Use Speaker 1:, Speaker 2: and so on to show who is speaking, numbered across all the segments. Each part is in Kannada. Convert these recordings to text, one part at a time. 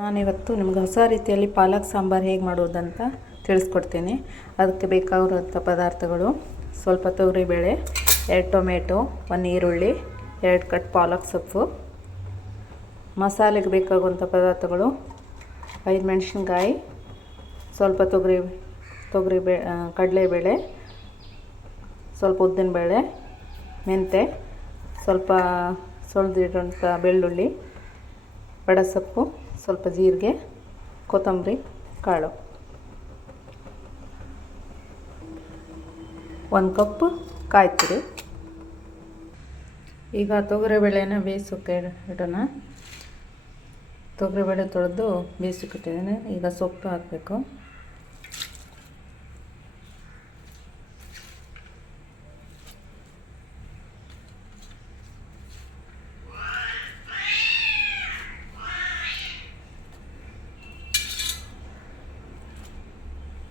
Speaker 1: ನಾನಿವತ್ತು ನಿಮ್ಗೆ ಹೊಸ ರೀತಿಯಲ್ಲಿ ಪಾಲಕ್ ಸಾಂಬಾರು ಹೇಗೆ ಮಾಡೋದಂತ ತಿಳಿಸ್ಕೊಡ್ತೀನಿ. ಅದಕ್ಕೆ ಬೇಕಾಗಿರುವಂಥ ಪದಾರ್ಥಗಳು ಸ್ವಲ್ಪ ತೊಗರಿಬೇಳೆ ಎರಡು ಟೊಮೆಟೊ, ಒಂದು ಈರುಳ್ಳಿ, ಎರಡು ಕಟ್ ಪಾಲಕ್ ಸೊಪ್ಪು. ಮಸಾಲೆಗೆ ಬೇಕಾಗುವಂಥ ಪದಾರ್ಥಗಳು ಐದು ಮೆಣಸಿನ್ಕಾಯಿ, ಸ್ವಲ್ಪ ತೊಗರಿ ತೊಗರಿ ಬೇ ಕಡಲೆಬೇಳೆ, ಸ್ವಲ್ಪ ಉದ್ದಿನಬೇಳೆ, ಮೆಂತೆ, ಸ್ವಲ್ಪ ಸುಳಿದಿರೋಂಥ ಬೆಳ್ಳುಳ್ಳಿ, ಬಡಸೊಪ್ಪು. ಸ್ವಲ್ಪ ಜೀರಿಗೆ, ಕೊತ್ತಂಬರಿ, ಕಾಳು. ಒಂದು ಕಪ್ ಕಾಯಿ ತುರಿ ಈಗ ತೊಗರಿಬೇಳೆನ ಬೇಯಿಸೋಕೆ ಇಡೋಣ. ತೊಗರಿಬೇಳೆ ತೊಳೆದು ಬೇಯಿಸೋಕಿಟ್ಟಿದ್ದೇನೆ ಈಗ ಸೊಪ್ಪು ಹಾಕಬೇಕು.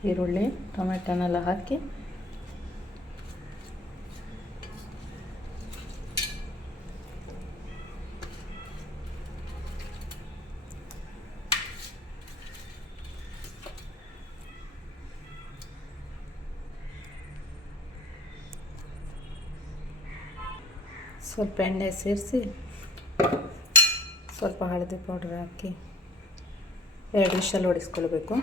Speaker 1: ಈರುಳ್ಳಿ ಟೊಮೆಟೊನೆಲ್ಲ ಹಾಕಿ ಸ್ವಲ್ಪ ಎಣ್ಣೆ ಸೇರಿಸಿ ಸ್ವಲ್ಪ ಹಳದಿ ಪೌಡ್ರ್ ಹಾಕಿ ಎರಡು ವಿಷಲ್ ಹೊಡಿಸ್ಕೊಳ್ಬೇಕು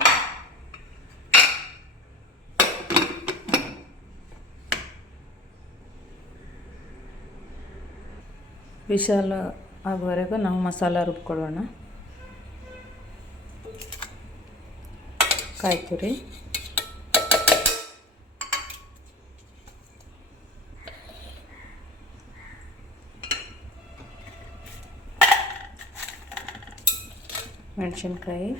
Speaker 1: ವಿಶಾಲ ಆಗುವವರೆಗೂ ನಾವು ಮಸಾಲ ರುಬ್ಕೊಳ್ಳೋಣ. ಕಾಯಿ ತುರಿ ಮೆಣಸಿನ್ಕಾಯಿ.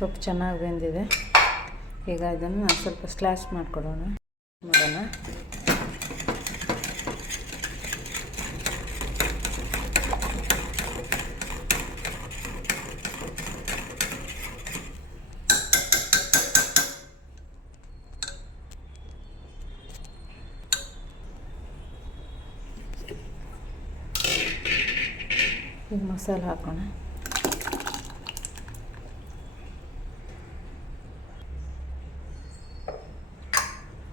Speaker 1: ಸೊಪ್ಪು ಚೆನ್ನಾಗಿ ಬೆಂದಿದೆ. ಈಗ ಇದನ್ನು ಸ್ವಲ್ಪ ಸ್ಲ್ಯಾಶ್ ಮಾಡಿಕೊಡೋಣ. ಮಾಡೋಣ ಈಗ ಮಸಾಲೆ ಹಾಕೋಣ.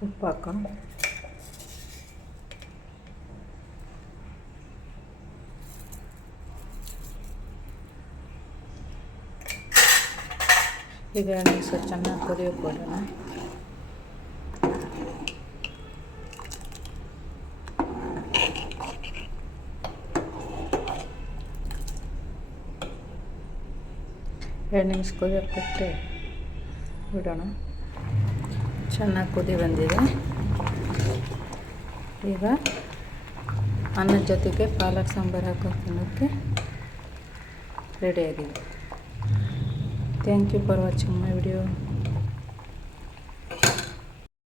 Speaker 1: ಉಪ್ಪು ಹಾಕೋ ಈಗ ಸ್ವಲ್ಪ ಚೆನ್ನಾಗಿ ಕುದಿಯೋಕೆ ಕೊಡೋಣ ಎರಡು ನಿಮಿಷ ಕುದಿಯೋಕೆ ಬಿಟ್ಟರೆ ಬಿಡೋಣ ಚೆನ್ನಾಗಿ ಕುದಿ ಬಂದಿದೆ. ಈಗ ಅನ್ನದ ಜೊತೆಗೆ ಪಾಲಕ್ ಸಾಂಬಾರು ಹಾಕೋ ತಿನ್ನೋಕ್ಕೆ ರೆಡಿಯಾಗಿದೆ thank you for watching my video